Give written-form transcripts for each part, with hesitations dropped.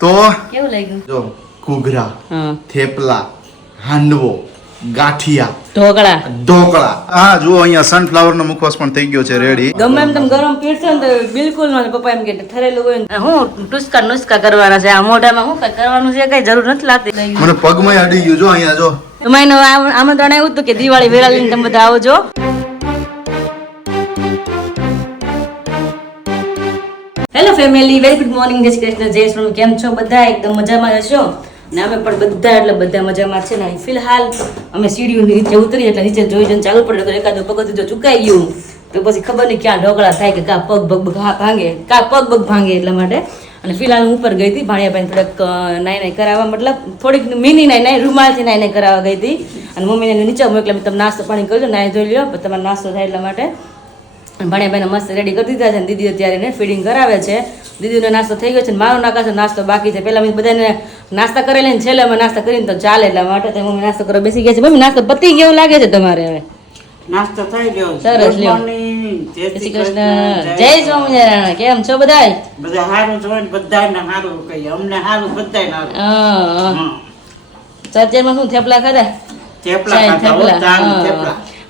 તો કેવું લાગ્યું? જો ઘૂઘરા, થેપલા, હાંડવો, ગાંઠિયા, ઢોકળા. હા જુઓ અહીંયા સનફ્લાવર નો મુખવાસ પણ થઈ ગયો છે રેડી. ગમે એમ તમે ગરમ પીરસો ને તો બિલકુલ ન. પપ્પા એમ કે ઠરેલું હોય ને હું ટુસ્કા નુસ્કા કરવાના છે. આ મોઢામાં શું કઈ કરવાનું છે કઈ જરૂર નથી લાગતી. મને પગમાં અડી ગયું. જો અહીંયા જો તમારે આમંત્રણ આવ્યું હતું કે દિવાળી વેળા લઈને તમે બધા આવજો. Hello family, very good morning. જય શ્રી કૃષ્ણ, જય શ્રી. કેમ છો બધા? એકદમ મજામાં હશો ને? અમે પણ બધા એટલે બધા મજામાં છે ને. ફિલહાલ અમે સીડીઓ નીચે ઉતરી એટલે નીચે જોઈ જોઈને ચાલુ પડે તો એકાદું પગથિયું જો ચુકાઈ ગયું તો પછી ખબર નહીં ક્યાં ઢોકળા થાય કે કા પગ ભાંગે, કા પગ ભાંગે. એટલા માટે અને ફિલહાલ હું ઉપર ગઈ હતી ભાણિયાભાઈ થોડાક નાઈ કરાવવા, મતલબ થોડીક મિની નાઈ રૂમાલથી નાઈ કરાવવા ગઈ હતી. અને મમ્મીને નીચે મોકલા તમે નાસ્તો પાણી કરજો, નાઈ ધોઈ લ્યો, તમારો નાસ્તો થાય એટલા માટે. ભાણિયાભાઈને મસ્ત રેડી કરી દીધા છે અને દીદી અત્યારે એને ફીડિંગ કરાવે છે. દીદીનો નાસ્તો થઈ ગયો છે, મારો નાકાશો નાસ્તો બાકી છે. પહેલાં મેં બધાને નાસ્તા કરેલા ને છેલ્લે અમે નાસ્તા કરીને તો ચાલે એટલા માટે મમ્મી નાસ્તો કરવા બેસી ગયા છે. મમ્મી નાસ્તો પતી ગયો લાગે છે તમારે? હવે નાસ્તો થઈ ગયો. સરસ લ્યો. જય શ્રી કૃષ્ણ, જય સ્વામિનારાયણ. કેમ છો બધા? બધા સારું જોઈને બધાને સારું કહીએ, અમને સારું બધાને સારું. સચ્ચેમાં શું થેપલા ખાધા? થેપલા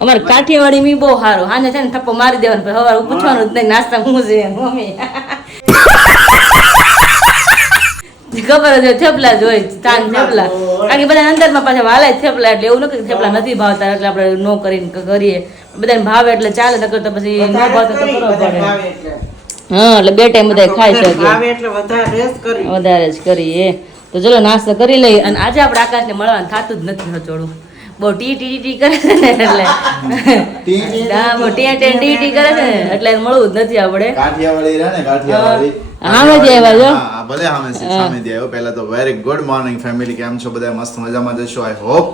અમારે કાઠિયાવાડી મી બહુ સારું. હાને છે ને થપ્પો મારી દેવાનો, સવારે પૂછવાનું જ નહીં નાસ્તા શું છે મમ્મી. ખબર જ થેપલા જ હોય, તાન થેપલા. કારણ કે બધા અંદરમાં પાછા વાલાય થેપલા, એટલે એવું નથી થેપલા નથી ભાવતા એટલે આપણે નો કરીને કરીએ. બધાને ભાવે એટલે ચાલે, નકર તો પછી ન ભાવતા તો કરવો પડે. હા એટલે બે ટાઈમ બધા ખાઈ શકે, વધારે જ કરીએ. તો ચલો નાસ્તો કરી લઈએ. અને આજે આપણે આકાશને મળવાનું થતું જ નથી હચોડું. બહુ ટી કરે છે ને એટલે ટી કરે છે ને એટલે મળવું જ નથી આપણે. કાઠિયાવાડી રહે ને, કાઠિયાવાડી સામે જ આવ્યા જો. ભલે સામે જ આવ્યો. પહેલા તો વેરી ગુડ મોર્નિંગ ફેમિલી. કેમ છો બધા? મસ્ત મજામાં જશો આઈ હોપ.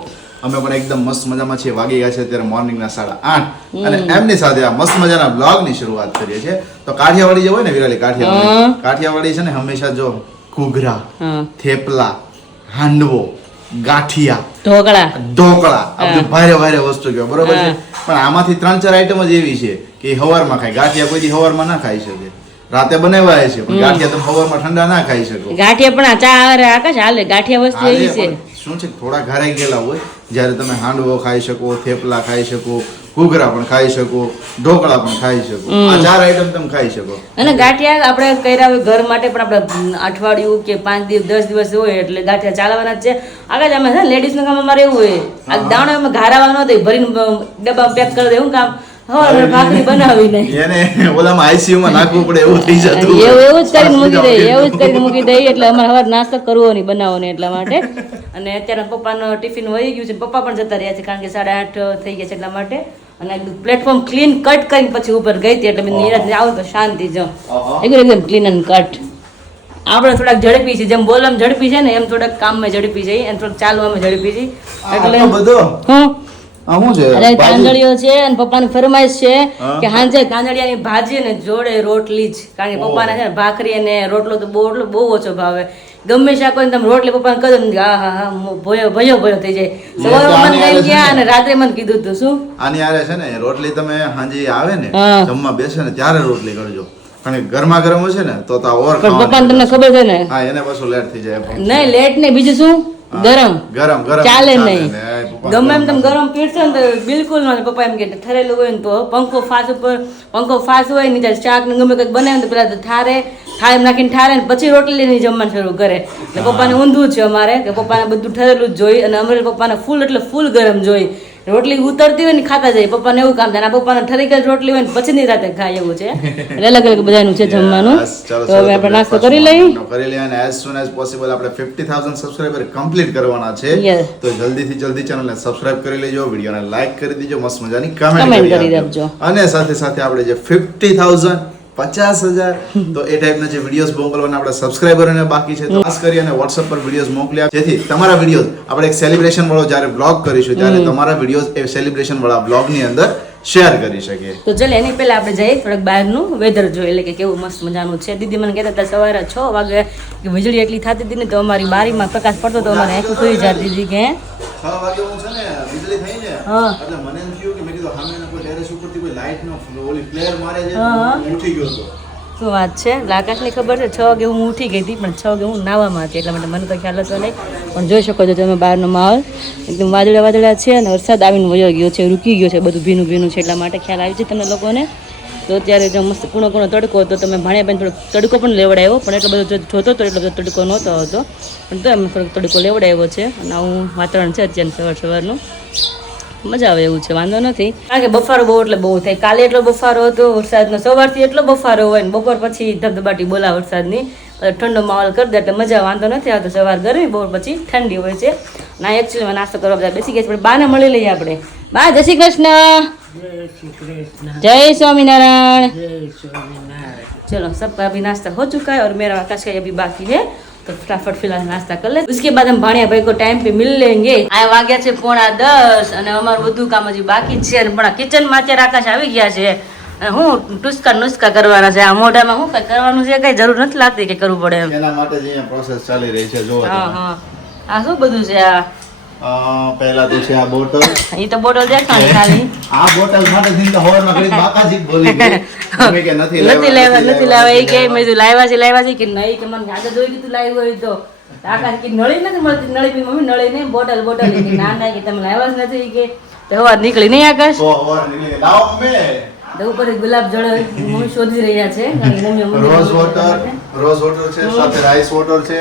અમે પણ એકદમ મસ્ત મજામાં છીએ. વાગી ગયા છે અત્યારે મોર્નિંગના 8:30 અને એમની સાથે આ મસ્ત મજાના બ્લોગની શરૂઆત કરીએ છીએ. તો કાઠિયાવાડી જે હોય ને વિરાલી, કાઠિયાવાડી છે ને હંમેશા જો ઘૂઘરા, થેપલા, હાંડવો, ગાંઠિયા, ઢોકળા આ બધું ભારે ભારે વસ્તુ કહેવાય, બરોબર છે. પણ આમાંથી 3-4 આઈટમ જ એવી છે કે હવારમાં ખાય. ગાંઠિયા કોઈ દી હવારમાં ના ખાઈ શકે, રાતે બનાવાય છે, પણ ગાંઠિયા તમે હવારમાં ઠંડા ના ખાઈ શકો. ગાંઠિયા પણ ચા આકાશ હાલે. ગાંઠિયા વસ્તુ એવી છે શું છે, થોડા ઘારાઈ ગયેલા હોય જ્યારે તમે હાંડવો ખાઈ શકો, થેપલા ખાઈ શકો, ઘૂઘરા પણ ખાઈ શકો, ઢોકળા પણ ખાઈ શકો. આ 4 આઈટમ તમે ખાઈ શકો. અને ગાંઠિયા આપણે કર્યા હોય ઘર માટે પણ આપણે અઠવાડિયું કે 5 દિવસ 10 દિવસ હોય એટલે ગાંઠિયા ચાલવાના જ છે. આગળ અમે છે લેડીઝનું કામ અમારે એવું હોય, આ દાણો અમે ઘારાવા ન દે, ભરીને ડબ્બા પેક કરી દે. એવું કામ ભાખરી બનાવી નહીં એને ઓલામાં આઈસીયુ માં નાખવું પડે એવું થઈ જતું. એવું જ કરીને મૂકી દઈએ એટલે અમારે હવે નાસ્તો કરવો નહીં, બનાવવો નહીં એટલા માટે. અને અત્યારે પપ્પાનો ટિફિન વહી ગયું છે, પપ્પા પણ જતા રહ્યા છે કારણ કે 8:30 થઈ ગયા છે એટલા માટે. અને પ્લેટફોર્મ ક્લીન કટ કરીને પછી ઉપર ગઈ હતી એટલે નિરાત આવું તો શાંતિ જો એકદમ ક્લીન એન્ડ કટ. આપણે થોડાક ઝડપી છે, જેમ બોલવામાં ઝડપી છે ને એમ થોડાક કામમાં ઝડપી છે અને થોડાક ચાલવામાં ઝડપી છે. એટલે અરે તાંદળીઓ છે અને પપ્પાની ફરમાઈશ છે કે હાંજે તાંદળિયાની ભાજી ને જોડે રોટલી જ. કારણ કે પપ્પાને છે ને ભાખરી અને રોટલો તો બહુ ઓછો ભાવે. ગમે શાક હોય તમે રોટલી પપ્પાને કહો ને હા ભયો થઈ જાય. સવારે મને કહી ગયા અને રાત્રે મને કીધું તું શું આની આરે છે ને રોટલી તમે હાંજે આવે ને જમવા બેસે ને ત્યારે રોટલી કરજો. કારણ કે ગરમા ગરમ છે ને તો ઓર પપ્પાને તમને ખબર છે ને. હા એને પાછું લેટ થઈ જાય. નહીં લેટ નહીં, બીજું શું ગરમ ચાલે નહીં. ગમે એમ તમે ગરમ પીરસો ને તો બિલકુલ ન. પપ્પા એમ કે ઠરેલું હોય ને તો પંખો ફાસ હોય ને ત્યારે શાક ને ગમે કંઈક બનાવે ને તો પેલા થાળે નાખીને ઠારે ને પછી રોટલી લઈને જમવાનું શરૂ કરે. એટલે પપ્પાને ઊંધું છે અમારે કે પપ્પાને બધું ઠરેલું જ જોઈ અને અમારે પપ્પાને ફૂલ એટલે ફૂલ ગરમ જોઈ. રોટલી ઉતરતી હોય ને ખાતા જાય. પપ્પાને એવું કામ થાય, પપ્પાને ઠરી ગયેલી રોટલી હોય ને પછી ની રાતે ખાય એવું છે. એટલે અલગ અલગ બધાનું છે જમવાનું. તો હવે આપણે નાસ્તો કરી લઈએ અને એઝ સૂન એઝ પોસિબલ આપણે 50,000 સબસ્ક્રાઇબર કમ્પ્લીટ કરવાના છે. તો જલ્દી ચેનલને સબસ્ક્રાઇબ કરી લેજો, વિડિયોને લાઈક કરી દેજો, મસ્ત મજાની કમેન્ટ કરી દેજો. અને સાથે સાથે આપણે જે 50,000 50,000 તો એ ટાઈપના જે વિડીયોઝ મોકલવાના આપણે સબસ્ક્રાઇબરોને બાકી છે. તો ખાસ કરીને WhatsApp પર વિડીયોઝ મોકલ્યા જેથી તમારા વિડીયોઝ આપણે એક સેલિબ્રેશન વાળો જ્યારે બ્લોગ કરીશું ત્યારે તમારા વિડીયોઝ એ સેલિબ્રેશન વાળા બ્લોગની અંદર શેર કરી શકીએ. તો ચાલ એની પહેલા આપણે જઈએ થોડુંક બહારનું વેધર જોઈએ એટલે કે કેવું મસ્ત મજાનું છે. દીદી મને કહેતા હતા સવારે 6 વાગે કે વીજળી એટલી થતી હતી ને તો અમારી બારીમાં પ્રકાશ પડતો તો અમારે આંખું ખુલી જતી હતી કે 6 વાગે હું છે ને વીજળી થઈ ને એટલે મને એમ થયું કે મેં કીધું સામે કોઈ ટેરેસ ઉપરથી કોઈ લાઈટ નો ઓલી ફ્લેર મારે છે ઉઠી ગયો તો શું વાત છે એટલે આકાશની ખબર છે 6 વાગે હું ઉઠી ગઈ હતી પણ 6 વાગે હું નાવામાં હતી એટલા માટે મને તો ખ્યાલ હતો નહીં પણ જોઈ શકો છો તમે બહારનો માહોલ એકદમ વાદળા છે અને વરસાદ આવીને વયો ગયો છે રૂકી ગયો છે બધું ભીનું છે એટલા માટે ખ્યાલ આવી છે તમને લોકોને તો અત્યારે જો મસ્ત કૂણો તડકો હતો તમે ભાણિયાબેન થોડોક તડકો પણ લેવડાવ્યો પણ એટલો બધો જોતો હતો એટલો બધો તડકો નહોતો આવતો પણ તો એમ થોડોક તડકો લેવડાવ્યો છે અને આવું વાતાવરણ છે અત્યારે સવારનું મજા આવે એવું છે વાંધો નથી કારણ કે બફારો બહુ એટલે બહુ થાય કાલે એટલો બફારો હતો વરસાદનો સવારથી એટલો બફારો હોય ને બપોર પછી ધબધબાટી બોલા વરસાદની ઠંડો માહોલ કરી દે એટલે મજા વાંધો નથી આવતો સવાર ગરમી બપોર પછી ઠંડી હોય છે ના એકચ્યુઅલી નાસ્તો કરવા બધા બેસી ગયા છે પણ બાને મળી લઈએ આપણે બા જય શ્રી કૃષ્ણ जय स्वामीनारायण चलो सबका अभी नाश्ता हो चुका है और मेरा आकाश का अभी बाकी है तो फटाफट फिलहाल नाश्ता कर ले उसके बाद हम भाणिया भाई को टाइम पे मिल लेंगे आ वाग्या છે 9:30 અને અમારું બધું કામ હજી બાકી જ છે અને પણ કિચન માં અત્યારે આકાશ આવી ગયા છે હું નુસ્ખા કરવાના છે આ મોઢામાં હું કઈ કરવાનું છે કઈ જરૂર નથી લાગતી કે કરવું પડે એમ એના માટે જ અહીંયા પ્રોસેસ ચાલી રહી છે જો હા આ શું બધું છે આ પહેલા તો છે આ બોટલ એ તો બોટલ દેખાણી ખાલી આ બોટલ માટે દિન તો હવારમાં ઘડી બાકાજી બોલી ગઈ તમે કે નથી લાવ્યા એ કે મેં કીધું લાવ્યા છે કે નહીં કે મને આગળ જોઈ કીધું લાવ્યું હોય તો આકાશ કે નળી નથી મળતી નળી બી મમ્મી નળી નહીં બોટલ કે ના કે તમે લાવ્યા જ નથી કે તો હવા નીકળી નહીં આકાશ તો હવા નીકળી લાવો મમ્મી તો ઉપર ગુલાબ જળ મમ્મી શોધી રહ્યા છે રોઝ વોટર છે સાથે રાઈસ વોટર છે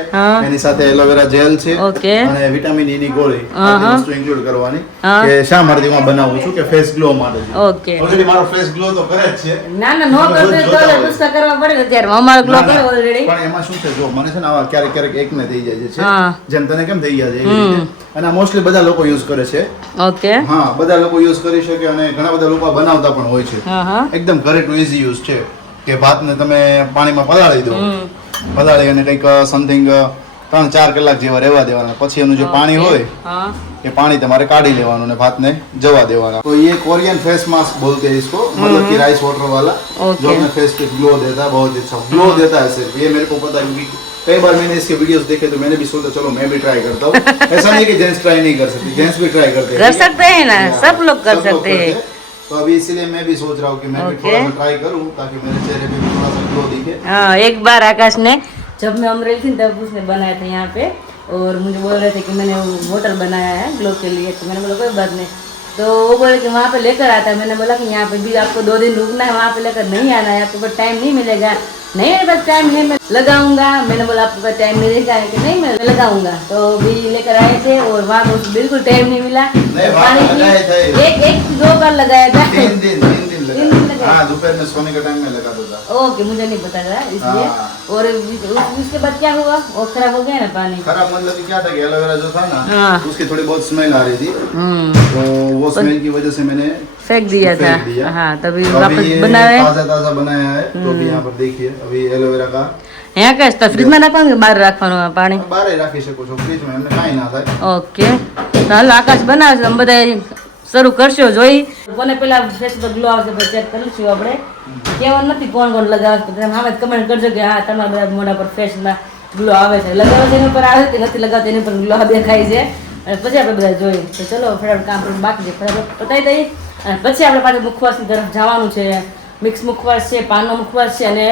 એની સાથે એલોવેરા જેલ છે ઓકે અને વિટામિન ઈ ની ગોળી આ વસ્તુ ઇન્ક્લુડ કરવાની કે શા માટે હું બનાવું છું કે ફેસ ગ્લો માટે ઓકે ઓલરેડી મારો ફેસ ગ્લો તો કરે જ છે ના નો કરતો તો નુસ્ખા કરવા પડે અત્યારે અમારો ગ્લો કરે ઓલરેડી પણ એમાં શું છે જો મને છે ને આવા ક્યારેક એકને થઈ જાય છે જેમ તને કેમ થઈ ગયા છે એવી રીતે અને મોસ્ટલી બધા લોકો યુઝ કરે છે ઓકે હા બધા લોકો યુઝ કરી શકે અને ઘણા બધા લોકો બનાવતા પણ હોય છે એકદમ ઘરે ટુ ઈઝી યુઝ છે કે ભાતને તમે પાણીમાં પલાળી દો પલાળી અને કંઈક સમથિંગ 3-4 કલાક જેવા રહેવા દેવાના પછી એનું જે પાણી હોય એ પાણી તમારે કાઢી लेवाનું ને ભાતને जवा देवाना तो ये कोरियन फेस मास्क बोलते हैं इसको मतलब कि राइस वाटर वाला जो अपने फेस पे ग्लो देता है बहुत अच्छा ग्लो देता है सिर्फ ये मेरे को पता है क्योंकि कई बार मैंने इसके वीडियोस देखे तो मैंने भी सोचा चलो मैं भी ट्राई करता हूँ ऐसा नहीं कि जेंट्स ट्राई नहीं कर सकते जेंट्स भी ट्राई करते कर सकते हैं ना सब लोग कर सकते हैं तो अभी इसीलिए मैं भी सोच रहा हूँ कि मैं भी थोड़ा सा ट्राई करूँ ताकि मेरे चेहरे पे भी थोड़ा सा ग्लो दिखे हाँ एक बार आकाश ने जब मैं अमरेली थी तब उसने बनाया था यहाँ पे और मुझे बोल रहे थे कि मैंने बोतल बनाया है ग्लो के लिए तो मैंने बोला कोई बात नहीं तो वो बोले कि वहाँ पे लेकर आता है मैंने बोला कि यहाँ पे भी आपको 2 दिन रुकना है वहाँ पे लेकर नहीं आना है आपको टाइम नहीं मिलेगा नहीं मेरे पास टाइम है मैं लगाऊंगा मैंने बोला आपके पास टाइम मिलेगा कि नहीं मैं लगाऊंगा तो भी लेकर आए थे और वहाँ पे बिल्कुल टाइम नहीं मिला पानी एक 2 बार लगाया था 3 दिन हाँ दोपहर में सोने के टाइम में लगा था ओके मुझे नहीं पता था इसलिए और उसके बाद क्या हुआ वो खराब हो गया ना पानी खराब मतलब कि क्या था कि एलोवेरा जो था ना उसकी थोड़ी बहुत स्मेल आ रही थी तो वो स्मेल की वजह से मैंने फेंक दिया था हाँ तभी वापस बनाया ताजा बनाया है तो अभी यहाँ पर देखिए अभी एलोवेरा का यहाँ का तो फ्रिज में रखवानुं बहार रखवानुं पानी बारे राखी શકો છો ફ્રીજ માં એમને કાઈ ના થાય ઓકે ચાલો આકાશ બનાવશે અમે બધા શરૂ કરશો જોઈ કોને પેલા ફેસ પર ગ્લો આવશે પછી ચેક કરીશું આપણે કેવું નથી કોણ લગાવે છે તમે સામે કમેન્ટ કરજો કે હા તમારા બધા મોઢા પર ફેસમાં ગ્લો આવે છે લગાવે છે એની પર આવે છે નથી લગાવતા એની પર ગ્લો દેખાય છે અને પછી આપણે બધા જોઈએ તો ચલો ફટાફટ કામ પર બાકી છે ફટાફટ પતાવી દઈએ અને પછી આપણે પાછું મુખવાસની તરફ જવાનું છે મિક્સ મુખવાસ છે પાનનો મુખવાસ છે અને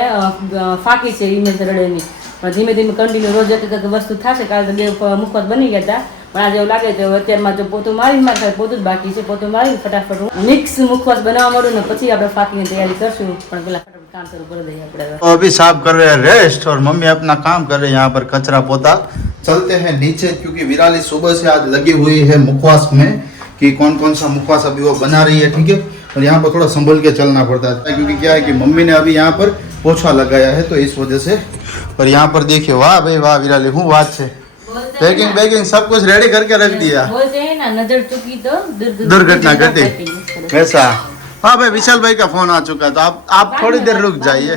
ફાકી છે ઈમેજ રડેની પણ ધીમે ધીમે કન્ટિન્યુ રોજ એક વસ્તુ થશે કાલે તો 2 મુખવાસ બની ગયા હતા પણ આજે એવું લાગે છે અત્યારમાં જો પોતું મારીને મારે પોતું જ બાકી છે પોતું મારીને ફટાફટ હું મિક્સ મુખવાસ બનાવવા માંડું ને પછી આપણે ફાકીની તૈયારી કરશું પણ પેલા ફટાફટ काम शुरू कर देंगे આપણે तो अभी साहब कर रहे हैं रेस्ट और मम्मी अपना काम कर रहे हैं यहाँ पर कचरा पोता चलते हैं नीचे क्योंकि विराली सुबह से आज लगी हुई है मुखवास में कि कौन कौन सा मुखवास अभी वो बना रही है ठीक है और यहाँ पर थोड़ा संभल के चलना पड़ता है क्योंकि क्या है कि मम्मी ने अभी यहाँ पर पोछा लगाया है तो इस वजह से और यहाँ पर देखिए वाह भाई वाह विराली हूँ बात से पैकिंग सब कुछ रेडी करके रख दिया बोलते हैं ना नजर चुकी तो दुर्घटना घटी ऐसा हाँ भाई विशाल भाई का फोन आ चुका है तो आप थोड़ी देर रुक जाइए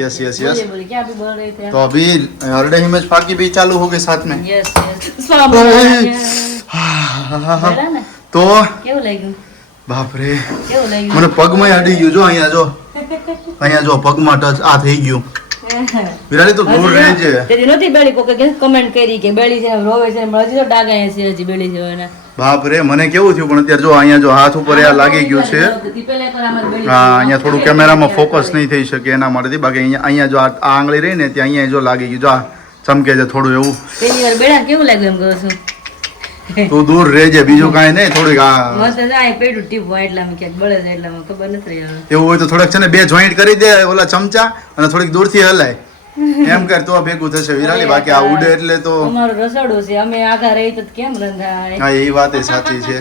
यस यस यस क्या अभी बोल रहे थे तो अभी हरडे हिमेज फाकी भी चालू हो गई साथ में यस तो કેવું લાગ્યું બાપ રે કેવું લાગ્યું મને પગમાં અડી ગયું જો અહીંયા જો પગમાં ટચ આ થઈ ગયું વિરાલી તો દૂર રહેજે તેની નહોતી બેળી કોકે કમેન્ટ કરી કે બેળી છે રોવે છે હજી તો ડાઘ અહીંયા છે હજી બેળી છે એના બાપ રે મને કેવું થયું પણ અત્યારે જો અહીંયા જો હાથ ઉપર આ લાગી ગયું છે હા અહીંયા થોડું કેમેરામાં ફોકસ નહીં થઈ શકે એના માટેથી બાકી અહીંયા જો આ આંગળી રહી ને ત્યાં અહીંયા જો લાગી ગયું જો આ ચમકે છે થોડું એવું પહેલી વાર બેડા કેવું લાગ્યું એમ કહું છું તું દૂર રહેજે બીજું કાંઈ નહીં થોડીક આ મસ્ત જાય પેટું ટીપ એટલામાં ક્યાંક બળે છે એટલામાં ખબર નથી હવે એવું હોય તો થોડાક છે ને બે જોઈન્ટ કરી દે ઓલા ચમચા અને થોડીક દૂરથી હલાય એમ કર તો ભેગું થશે વિરાલી બાકી આ ઉડે એટલે તો અમારું રસોડું છે અમે આગા રહી તો કેમ રંધાય હા એ વાત સાચી છે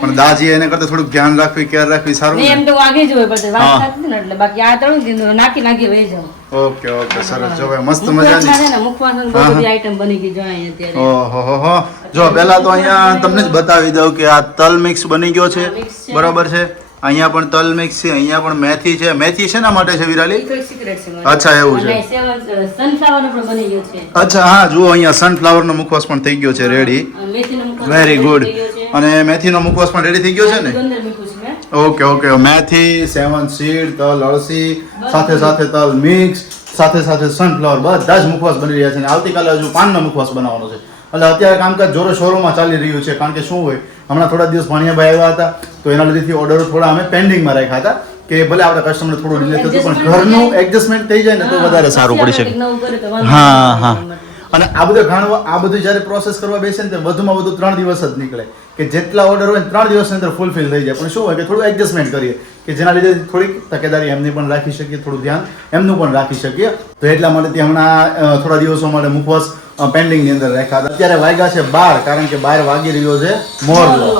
પણ દાજી એને કરતા થોડુંક ધ્યાન રાખવી કેર રાખવી સારું નહીં, ને એમ તો હું આગે જ હોય પડશે વાત થતી ને એટલે બાકી આ તળું દીધું નાખી વહી જાઉં ઓકે ઓકે સરસ જો ભાઈ મસ્ત મજાની મુખવાસમાં છે ને મુખવાસમાં બહુ બધી આઈટમ બની ગઈ જો અહીંયા અત્યારે ઓહો હો જો પહેલા તો અહીંયા તમને જ બતાવી દઉં કે આ તલ મિક્સ બની ગયો છે mix છે. બરાબર છે અહીંયા પણ તલ મિક્સ છે અહીંયા પણ મેથી છે મેથી શેના માટે છે વિરાલી એ તો એક secret છે મારું. અચ્છા એવું છે અને sunflower નો પણ બની ગયો છે અચ્છા હા જુઓ અહીંયા સનફ્લાવર નો મુખવાસ પણ થઈ ગયો છે રેડી અને મેથીનો મુખવાસ વેરી ready ગુડ થઈ ગયો છે. અને મેથીનો મુખવાસ પણ રેડી થઈ ગયો છે ને અંદર મીઠું છે મેં. ઓકે ઓકે મેથી સેવન સીડ તલ અળસી સાથે સાથે તલ મિક્સ સાથે સાથે સનફ્લાવર બધા જ મુખવાસ બની રહ્યા છે અને આવતીકાલે હજુ પાનનો મુખવાસ બનાવવાનો છે એટલે અત્યારે કામકાજ જોરો શોરોમાં ચાલી રહ્યું છે કારણ કે શું હોય હમણાં થોડા દિવસ ભાણિયાભાઈ આવ્યા હતા તો એના લીધેથી ઓર્ડરો થોડા અમે પેન્ડિંગમાં રાખ્યા હતા કે ભલે આપણે કસ્ટમર થોડું ડિલે થતું પણ ઘરનું એડજસ્ટમેન્ટ થઈ જાય ને તો વધારે સારું પડી શકે નવું કરે તો વાંધો હા નહીં. હા અને આ બધું ઘણું આ બધું જ્યારે પ્રોસેસ કરવા બેસે ને તો વધુમાં વધુ 3 દિવસ જ નીકળે કે જેટલા ઓર્ડર હોય 3 દિવસની અંદર ફૂલફિલ થઈ જાય પણ શું હોય કે થોડું એડજસ્ટમેન્ટ કરીએ કે જેના લીધે થોડીક તકેદારી એમની પણ રાખી શકીએ થોડું ધ્યાન એમનું પણ રાખી શકીએ તો એટલા માટે હમણાં થોડા દિવસો માટે મુખવાસ પેન્ડિંગ ની અંદર રાખ્યા હતા અત્યારે વાગ્યા છે 12 કારણ કે 12 વાગી રહ્યો છે મોરલો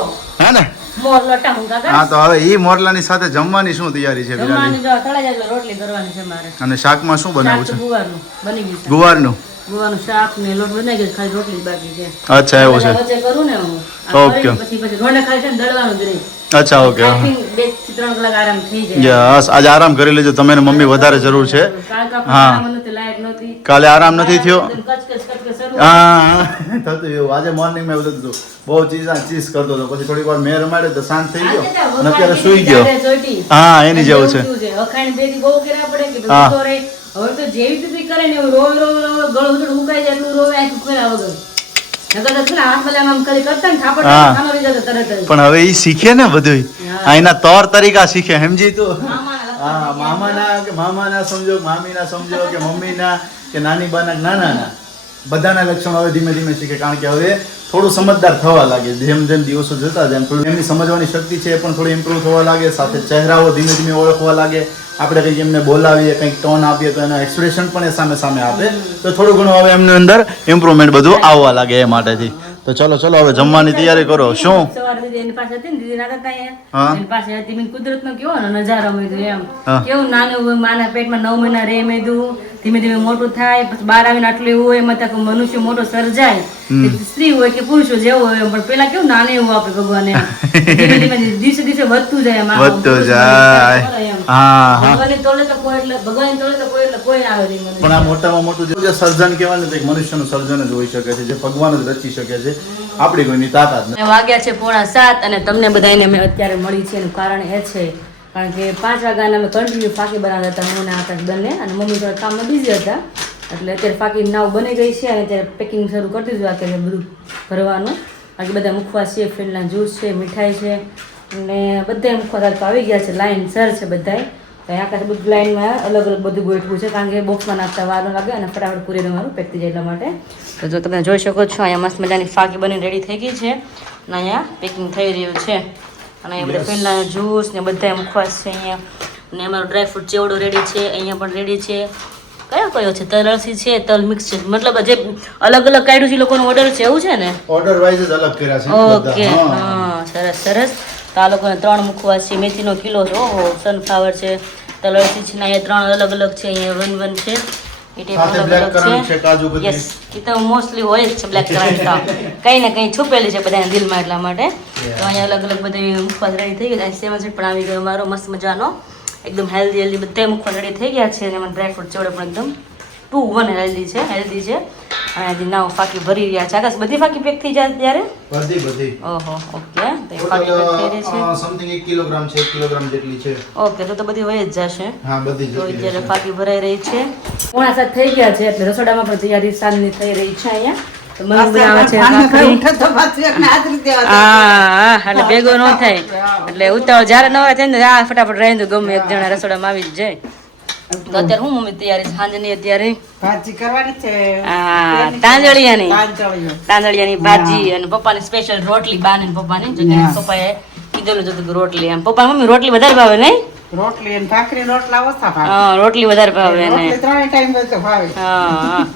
હે ને મોર લોટા હું કાકા હા તો હવે ઈ મોરલાની સાથે જમવાની શું તૈયારી છે જમવાની વિરાલી જો તળાઈ જાય એટલે રોટલી કરવાની છે મારે અને શાકમાં શું બનાવવું શાક છે તો ગુવારનું બની ગયું છે ગુવારનું ગુવારનું શાક ને લોટ બનાવી ગયો ખાલી રોટલી જ બાકી છે અચ્છા એવું છે વચ્ચે કરું ને હું આ ઓકે. કરી પછી રોટલી ખાલી છે ને દળવાનું જ રહી અચ્છા ઓકે I think 2 થી 3 કલાક આરામ થઈ જાય યસ આજે આરામ કરી લેજો તમે ને મમ્મી વધારે જરૂર છે કાલ કાપડ હા. આરામ નહોતી, લાયક નહોતી. કાલે આરામ નથી થયો એકદમ કચકચ શરૂ. હા થતું એવું આજે મોર્નિંગમાં એવું થતું હતું. બહુ ચીઝ કરતો હતો પછી થોડીક વાર મેં રમાડ્યો તો શાંત થઈ ગયો અને અત્યારે સૂઈ ગયો ત્યારે ચોટી. હા એની જેવું છે એવું થયું છે. અખાણ ભેગી બહુ કર્યા પડે કે હા. બધું તો રહે. હવે તો જેવી રીતે કરે ને એવું રોવે ગળું બધું ઉકાઈ જાય એટલું રોવે આખું ખોલ્યા વગર. નકર તો પેલા હાથ મલામ આમ ખાલી કરતા ને થાપડ હા. ખાનો રહી જતો તરત જ. પણ હવે ઈ શીખે ને બધું હા. એના તોર તરીકા શીખે સમજી તું મામાના હા મામાના સમજો મામીના સમજો કે મમ્મીના કે નાની બાના નાના બધાના લક્ષણો હવે ધીમે ધીમે શીખે કારણ કે હવે થોડું સમજદાર થવા લાગે જેમ જેમ દિવસો જતા જાય એમ થોડું એમની સમજવાની શક્તિ છે એ પણ થોડી ઇમ્પ્રૂવ થવા લાગે સાથે ચહેરાઓ ધીમે ધીમે ઓળખવા લાગે આપણે કંઈક એમને બોલાવીએ કંઈક ટોન આપીએ તો એના એક્સપ્રેશન પણ એ સામે સામે આપે તો થોડું ઘણું હવે એમની અંદર ઇમ્પ્રુવમેન્ટ બધું આવવા લાગે એ માટેથી તો ચલો હવે જમવાની તૈયારી કરો શું સવારે દીદી એની પાસે હતી ને દીદી નાતા હતા અહીંયા. હા. એની પાસે હતી મેં કુદરતનો કેવો ને નજારો મેં કીધું એમ હા. કેવું નાનું હોય, માના પેટમાં 9 મહિના રહે મેં કીધું. ધીમે ધીમે મોટું થાય પછી બહાર આવીને આટલું એવું હોય એમાં તક મનુષ્ય મોટો સર્જાય કે સ્ત્રી હોય કે પુરુષ હોય જેવો હોય એમ. પણ પેલા કેવું નાનું એવું આપણે ભગવાન એમ. ધીમે ધીમે દિવસે દિવસે વધતું જાય એમ. વધતું જાય. એમ. હા હા ભગવાનની તોલે તો કોઈ એટલે ભગવાનની તોલે તો કોઈ એટલે કોઈ આવે નહીં મનુષ્ય. પણ આ મોટામાં મોટું જે સર્જન કહેવાય ને તો એક મનુષ્યનું સર્જન જ હોઈ શકે છે જે ભગવાન જ રચી શકે છે આપણી કોઈની તાકાત નથી. અને વાગ્યા છે 6:45 અને તમને બધાને અમે અત્યારે મળી છે એનું કારણ એ છે કારણ કે 5 વાગ્યાના અમે કન્ટિન્યુ ફાકી બનાવતા હતા હું અને આકાશ બંને અને મમ્મી થોડા કામમાં બિઝી હતા એટલે અત્યારે ફાકી નાવ બની ગઈ છે અને અત્યારે પેકિંગ શરૂ કરતી હતું અત્યારે બધું ભરવાનું બાકી બધા મુખવાસ છે ફેલના જ્યુસ છે મીઠાઈ છે અને બધા મુખવાસ તો આવી ગયા છે લાઈન સર છે બધાય તો આકાશ બધું લાઈનમાં અલગ અલગ બધું ગોઠવું છે કારણ કે બોક્સમાં નાખતા વાર ન લાગે અને ફટાફટ પૂરી તમારું પેક થઈ જાય એટલા માટે તો જો તમે જોઈ શકો છો અહીંયા મસ્ત મજાની ફાકી બની રેડી થઈ ગઈ છે અને અહીંયા પેકિંગ થઈ રહ્યું છે અને અહીંયા બધા પહેલાં જ્યુસ ને બધા મુખવાસ છે અહીંયા અને અમારો ડ્રાયફ્રૂટ ચેવડો રેડી છે અહીંયા પણ રેડી છે કયો છે તલ અળસી છે તલ મિક્સ છે મતલબ જે અલગ અલગ કાઢ્યું છે એ લોકોનો ઓર્ડર છે એવું છે ને ઓર્ડર વાઇઝ જ અલગ કર્યા છે ઓકે બધા. હા સરસ તો આ લોકોને 3 મુખવાસ છે મેથીનો કિલો છે ઓહો સનફ્લાવર છે તલ અળસી છે ને અહીંયા 3 અલગ અલગ છે અહીંયા 1 છે એ ટાઈપ સાથે અલગ black અલગ કરવાનું છે, કાજુ બદામ. યસ એ તો મોસ્ટલી હોય જ છે બ્લેક કરંટ તો કંઈ ને કંઈ છુપેલી છે બધાના દિલમાં એટલા માટે તો અહીંયા અલગ અલગ બધી મુખવાસ રેડી થઈ ગયા સેવન સીટ પણ આવી ગયો મારો મસ્ત મજાનો એકદમ હેલ્ધી બધા મુખવાસ રેડી થઈ ગયા છે અને એમાં ડ્રાયફ્રૂટ ચેવડો પણ એકદમ 2-1 હેલ્ધી છે અને હજી નાવ ફાકી ભરી રહ્યા છે આકાશ બધી ફાકી પેક થઈ જાય ત્યારે બધી ઓહો ઓકે તો એ ફાકી પેક થઈ રહી છે સમથિંગ 1 કિલોગ્રામ છે 1 કિલોગ્રામ જેટલી છે ઓકે તો વહી જ જશે હા બધી તો જેટલી અત્યારે છે. ફાકી ભરાઈ રહી છે 6:45 થઈ ગયા છે એટલે રસોડામાં પણ તૈયારી સાંજની થઈ રહી છે અહીંયા તો મમ્મી બનાવે છે ભાખરી. ઉઠે તો પાછું એક નાદરી દેવા દે. હા એટલે ભેગો ન થાય એટલે ઉતાવળ જ્યારે નવા થાય ને આ ફટાફટ રહી દો ગમે એક જણા રસોડામાં આવી જ જાય. તો અત્યારે હું મમ્મી તૈયારી સાંજની અત્યારે ભાજી કરવાની છે હા તાંજળિયાની તાંજળીઓ. તાંદળિયાની ભાજી અને પપ્પાની સ્પેશિયલ રોટલી બાને ને પપ્પાની જો કે પપ્પાએ કીધેલું જ હતું કે રોટલી એમ પપ્પા મમ્મી રોટલી વધારે ભાવે નહીં રોટલી અને ભાખરી રોટલા ઓછા ભાવે. હા રોટલી વધારે ભાવે એને રોટલી ત્રણેય ટાઈમ હોય તો ભાવે. હા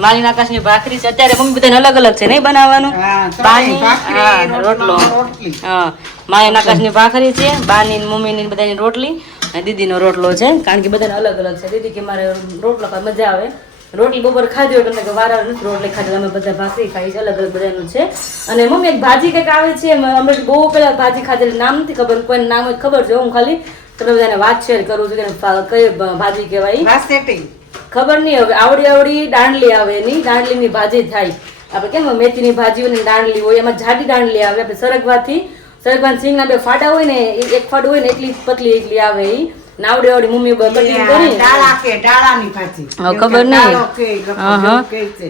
માલી આકાશની ભાખરી છે અત્યારે મમ્મી બધાને અલગ અલગ છે નહીં બનાવવાનું હા, ત્રણેય બાની ભાખરી, હા રોટલો રોટલી. હા માલી આકાશની ભાખરી છે બાની ને મમ્મીની બધાની રોટલી અને દીદીનો રોટલો છે કારણ કે બધાને અલગ અલગ છે દીદી કે મારે રોટલો ખાવા મજા આવે રોટલી બપોર ખાધી હોય તમને કે વાર આવે નથી રોટલી ખાધી અમે બધા ભાખરી ખાઈ છે અલગ અલગ બધાનું છે અને મમ્મી એક ભાજી કંઈક આવે છે અમે બહુ પેલા ભાજી ખાધેલી નામ નથી ખબર કોઈને નામ જ ખબર છે હું ખાલી તમે બધાને વાત શેર કરું છું કે કઈ ભાજી કહેવાય વાસેટી. ખબર નહીં હવે આવડી દાંડલી આવે એની દાંડલીની ભાજી થાય આપણે કેમ મેથીની ભાજી હોય ને દાંડલી હોય એમાં જાડી દાંડલી આવે આપણે સરગવાની સિંગના બે ફાટા હોય ને એક ફાડું હોય ને એટલી પતલી એટલી આવે એ નાવડી મમ્મી કટિંગ કરી ડાળા કે ડાળાની ભાજી. હવે ખબર નહીં. ડાળો કે લખો હા, હા. જેવું કે છે.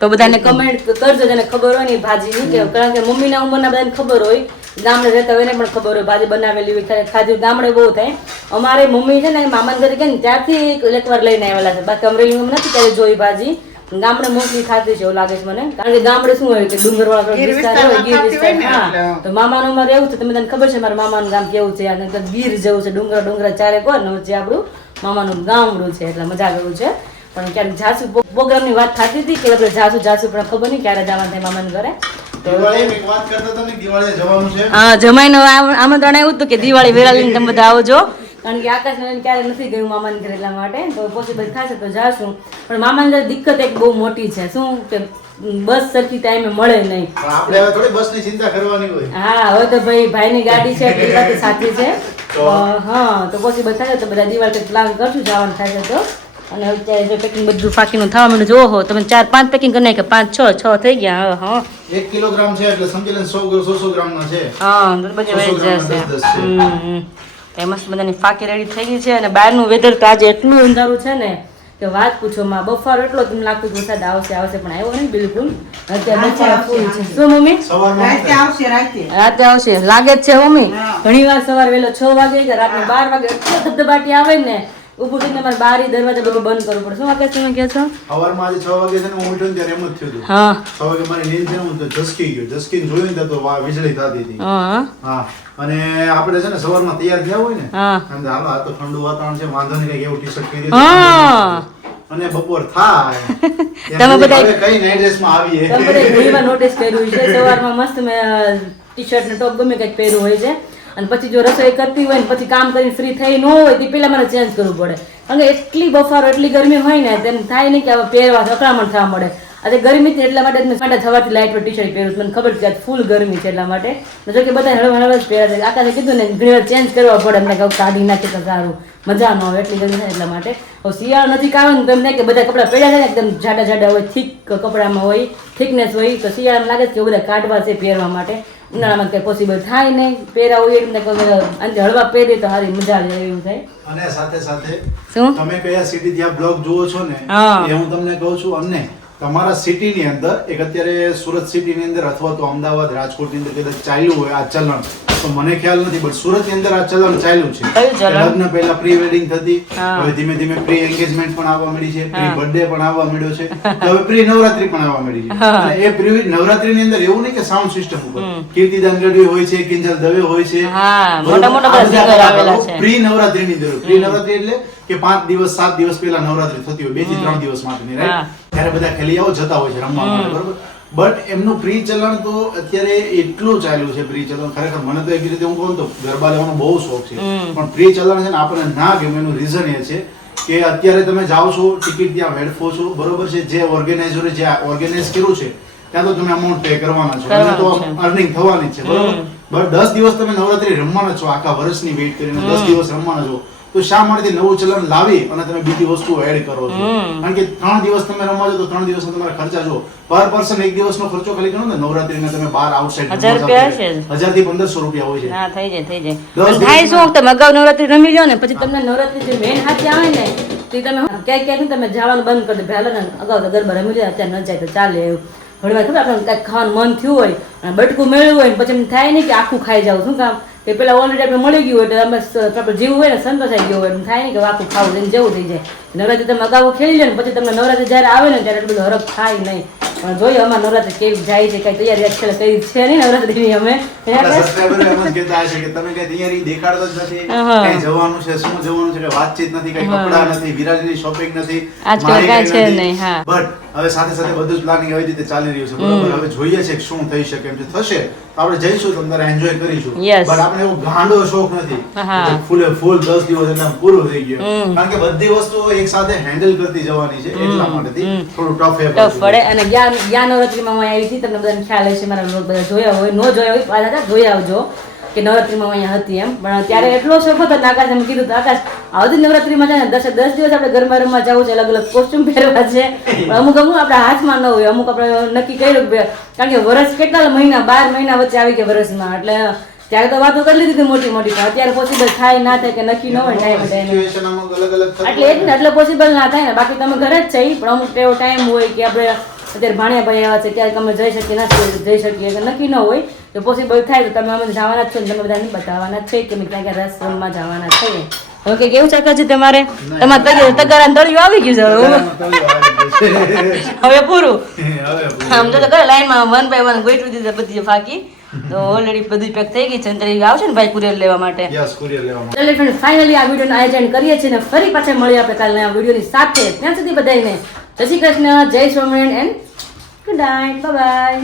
તો બધાને કમેન્ટ કરજો જેને ખબર હોય ને એ ભાજીની કે કારણ કે મમ્મીના ઉંમરના બધાને ખબર હોય ગામડે રહેતા હોય એને પણ ખબર હોય ભાજી બનાવેલી હોય ખાધી ગામડે બહુ થાય અમારે મમ્મી છે ને મામાને ઘરે ગયા ને ત્યારથી એકવાર લઈને આવેલા છે બાકી અમરેલીમાં નથી ત્યારે જોઈ ભાજી ગામડે મોસ્ટલી ખાધી છે એવું લાગે છે મને કારણ કે ગામડે શું હોય કે ડુંગરવાળા ગીર વિસ્તાર હોય ગીર વિસ્તાર વિસ્તારમાં હા ખાતી તો મામાનું અમારે એવું છે તમને બધાને ખબર છે મારા મામાનું ગામ કેવું છે અને ગીર જેવું છે ડુંગરા ચારે કોર ને વચ્ચે આપણું મામાનું ગામડું છે એટલે મજા કરવું છે પણ ક્યારેક જાસુ પ્રોગ્રામની વાત થતી હતી કે આપણે જાસુ પણ ખબર નહીં ક્યારે જવાનું થાય મામાના ઘરે દિવાળી એક વાત કરતા હતા ને દિવાળીએ જવાનું છે હા જમાઈનું આમંત્રણ આવ્યું હતું કે દિવાળી વેળા લઈને તમે બધા આવજો કારણ કે આકાશ ક્યારે નથી ગયું મામાને ઘરે એટલા માટે તો પોસિબલ થશે તો જાશું પણ મામાને ઘરે દિક્કત એક બહુ મોટી છે શું કે બસ સરખી ટાઈમે મળે નહીં પણ આપણે હવે થોડી બસની ચિંતા કરવાની હોય હા હવે તો ભાઈની ગાડી છે એટલી સાથે સાથી છે તો? હા તો પોસિબલ થશે તો બધા દિવાળી પ્લાન કરશું જવાનું થશે તો અને અત્યારે જો પેકિંગ બધું ફાકીનું થવા માંડ્યું જો હો તમે 4-5 પેકિંગ કરી નાખે 5-6 થઈ ગયા હા 1 કિલોગ્રામ છે એટલે સમજી લે 100 ગ્રામના છે હા તો બધું વહી 100 ગ્રામના જશે 10 છે. એ મસ્ત બધાની ફાકી રેડી થઈ ગઈ છે અને બહારનું વેધર તો આજે એટલું અંધારું છે ને કે વાત પૂછો માં બફારો એટલો તમને લાગતું કે વરસાદ આવશે પણ આવ્યો નહીં બિલકુલ અત્યારે બફારો ફૂલ છે શું મમ્મી સવારમાં રાતે આવશે રાતે. રાતે આવશે લાગે જ છે મમ્મી હા. ઘણી વાર સવારે વહેલો 6 વાગે કે રાતના 12 વાગે એટલો ધબધબાટી આવે ને ઊભું થઈને મારે બારી દરવાજા બધું બંધ કરવું પડે શું વાગે તમે કહો છો સવારમાં આજે 6 વાગે છે ને હું ઉઠ્યો ને ત્યારે એમ જ થયું હતું હા 6 વાગે મારી નીંદ છે ને હું તો ઝસકી ગયો ઝસકીને જોયું ને તો વીજળી થતી હતી હા હા અને આપણે છે ને સવારમાં તૈયાર થયા હોય ને હા એમ હાલો આ તો ઠંડુ વાતાવરણ છે વાંધો નહીં કઈ એવું ટી-શર્ટ પહેરી હા. અને બપોર થાય તમે બધા- હવે કઈ નાઈટ ડ્રેસમાં આવીએ તમે બધા ઘણીવાર નોટિસ કર્યું છે સવારમાં મસ્ત મેં ટી-શર્ટ ને ટોપ ગમે કંઈક પહેર્યું હોય છે અને પછી જો રસોઈ કરતી હોય ને પછી કામ કરીને ફ્રી થઈ ન હોય તે પેલા મારે ચેન્જ કરવું પડે કારણ કે એટલી બફારો એટલી ગરમી હોય ને તેમ થાય નહીં કે હવે પહેરવા અકળામણ થવા મળે આજે ગરમી છે એટલા માટે માટે થવાથી લાઇટ ટી શર્ટ પહેરું છું. મને ખબર છે કે ફૂલ ગરમી છે એટલા માટે જો કે બધા હળવા હળવા જ પહેરે છે આકાશે કીધું ને ઘણી વાર ચેન્જ કરવા પડે એમને કહું કાઢી નાખે તો સારું મજા ન આવે એટલી ગરમી થાય એટલા માટે હવે શિયાળો નજીક આવે ને તો એમ થાય કે બધા કપડાં પડ્યા છે ને એકદમ જાડા જાડા હોય થીક કપડામાં હોય થિકનેસ હોય તો શિયાળામાં લાગે છે કે બધા કાઢવા છે પહેરવા માટે ઉનાળામાં કંઈ પોસિબલ થાય નહીં પહેરા હોય એમને અંતે હળવા પહેરીએ તો સારી મજા આવે એવું થાય અને સાથે સાથે શું તમે કયા સિટી ત્યાં બ્લોગ જુઓ છો ને હા. એ હું તમને કહું છું અને તમારા સિટીની અંદર એક અત્યારે સુરત સિટીની અંદર અથવા તો અમદાવાદ રાજકોટની અંદર કદાચ ચાલ્યું હોય આ ચલણ તો મને ખ્યાલ નથી પણ સુરતની અંદર આ ચલણ ચાલ્યું છે કયું ચલણ? કે લગ્ન પહેલા પ્રી વેડિંગ થતી હા. હવે ધીમે ધીમે પ્રી એન્ગેજમેન્ટ પણ આવવા મળી છે પ્રી બર્થડે પણ આવવા મળ્યો છે તો હવે પ્રી નવરાત્રી પણ આવવા મળી છે અને એ પ્રી નવરાત્રીની અંદર એવું નહીં કે સાઉન્ડ સિસ્ટમ ઉપર કીર્તિદાન ગઢવી હોય છે કિંજલ દવે હોય છે હા, બરોબર? મોટા મોટા આ બધા બધા singer આવેલા છે. પ્રી નવરાત્રીની અંદર પ્રી નવરાત્રી એટલે કે 5 દિવસ 7 દિવસ પહેલા નવરાત્રી થતી હોય 2 થી 3 દિવસ માટેની હા. રાઈટ ત્યારે બધા ખેલૈયાઓ જતા હોય છે રમવા માટે બરોબર બટ એમનું પ્રી ચલણ તો અત્યારે એટલું ચાલ્યું છે પ્રી ચલણ ખરેખર મને તો એક રીતે હું કહું તો ગરબા લેવાનો બહુ શોખ છે પણ પ્રી ચલણ છે ને આપણને ના ગમે એનું રીઝન એ છે કે અત્યારે તમે જાઓ છો ટિકિટ ત્યાં વેડફો છો બરોબર છે જે ઓર્ગેનાઇઝરે જે ઓર્ગેનાઇઝ કર્યું છે ત્યાં તો તમે અમાઉન્ટ પે કરવાના છો અને તો કરવાનું છે. અર્નિંગ થવાની જ છે બરોબર બટ 10 દિવસ તમે નવરાત્રી રમવાના છો આખા વર્ષની વેઇટ કરીને 10 દિવસ રમવાના છો તો શા માટે નવું ચલણ લાવી અને તમે બીજી વસ્તુ એડ કરો છો કારણ કે 3 દિવસ તમે રમવા છો તો 3 દિવસના તમારા ખર્ચા જો પર પર્સન એક દિવસનો ખર્ચો ખાલી ગણો ને નવરાત્રીના તમે બહાર આઉટસાઇડ 1000 રૂપિયા હશે જ. 1000 થી 1500 રૂપિયા હોય છે હા થઈ જાય થઈ જાય દસ અને થાય શું તમે અગાઉ નવરાત્રી રમી જાઓ ને પછી તમને નવરાત્રી જે મેન હાથે આવે ને તે તમે ક્યાંક ક્યાંક તમે જવાનું બંધ કરી દો હાલો ને અગાઉ તો ગરબા રમી લે અત્યારે ન જાય તો ચાલે એવું હળવા ખબર આપણે કાંઈક ખાવાનું મન થયું હોય અને બટકું મેળવ્યું હોય ને પછી એમ થાય નહીં કે આખું ખાઈ જાવ શું કામ કે પેલા ઓલરેડી આપણે મળી ગયું હોય એટલે અમે આપણે જીવું હોય ને સંતોષાઈ ગયો હોય એમ થાય નહીં કે આખું ખાવું એને જેવું થઈ જાય નવરાત્રી તમે અગાઉ ખેલી લે ને પછી તમને નવરાત્રી જ્યારે આવે ને ત્યારે એટલું બધું હરખ થાય નહીં પણ જોઈએ અમારે નવરાત્રી કેવી જાય છે કઈ તૈયારી actually કરી છે નહીં નવરાત્રીની અમે આપણા subscriber એમ જ કહેતા હશે કે તમે કઈ તૈયારી દેખાડતો જ નથી, કઈ જવાનું છે, શું જવાનું છે, કઈ વાતચીત નથી, કઈ કપડા નથી, વિરાજની શોપિંગ નથી, આજકાલ કાંઈ છે નહીં. હા. બટ હવે સાથે સાથે બધું જ પ્લાનિંગ આવી રીતે ચાલી રહ્યું છે, બરોબર. હવે જોઈએ છે કે શું થઈ શકે એમ છે. થશે તો આપણે જઈશું, તમને એન્જોય કરીશું. Yes. બટ આપણે એવો ગાંડો શોખ નથી હા. કે ફૂલે ફૂલ 10 દિવસ એટલે આમ પૂરું થઈ ગયું, કારણ કે બધી વસ્તુઓ એક સાથે હેન્ડલ કરતી જવાની છે, એટલા માટેથી થોડું ટફ પડે. અને ગયા નવરાત્રીમાં હું આવી હતી, તમને બધાને ખ્યાલ હશે, મારા લોકો બધા જોયા હોય, ન જોયા હોય પાછા જોઈ આવજો કે નવરાત્રીમાં હું અહીંયા હતી એમ. પણ ત્યારે એટલો શોખ હતો ને આકાશ એમ કીધું આકાશ આવતી નવરાત્રીમાં છે ને 10 દિવસ આપણે ગરબા રમવા જવું છે, અલગ અલગ કોસ્ટ્યુમ પહેરવા છે, પણ અમુક આપણા હાથમાં ન હોય, અમુક આપણે નક્કી કર્યું કે કારણ કે વર્ષ કેટલા મહિના 12 મહિના વચ્ચે આવી ગયા વર્ષમાં, એટલે ત્યારે તો વાતો કરી લીધી હતી મોટી મોટી, પણ અત્યારે પોસિબલ થાય ના થાય કે નક્કી ન હોય ટાઈમ એટલે એટલે પોસિબલ ના થાય ને. બાકી તમે ઘરે જ છે પણ અમુક એવો ટાઈમ હોય કે આપણે અત્યારે ભાણિયા ભાઈ આવ્યા છે ત્યારે તમે જઈ શકીએ ના જઈ શકીએ કે નક્કી ન હોય તો પોસિબલ થાય તો તમે અમે જવાના જ છો ને તમે બધાને બતાવવાના છે કે મેં ક્યાં ક્યાં રેસ્ટોરન્ટમાં જવાના છે. ઓકે કેવું ચાલે છે તમારે? તમારે તગારા તળિયું આવી ગયું છે હવે પૂરું. આમ તો કરે લાઈનમાં 1 by 1 ગોઠવી દીધા બધી ફાકી, તો ઓલરેડી બધું પેક થઈ ગઈ છે અને આવશે ને ભાઈ કુરિયર લેવા માટે. યસ, કુરિયર લેવા માટે. ચાલો ફ્રેન્ડ ફાઇનલી આ વિડીયોનું આયોજન કરીએ છીએ ને ફરી પાછા મળીએ આપણે કાલના આ વિડીયોની સાથે. ત્યાં સુધી બધાને જય શ્રી કૃષ્ણ, જય Swaminarayan and good night, bye bye.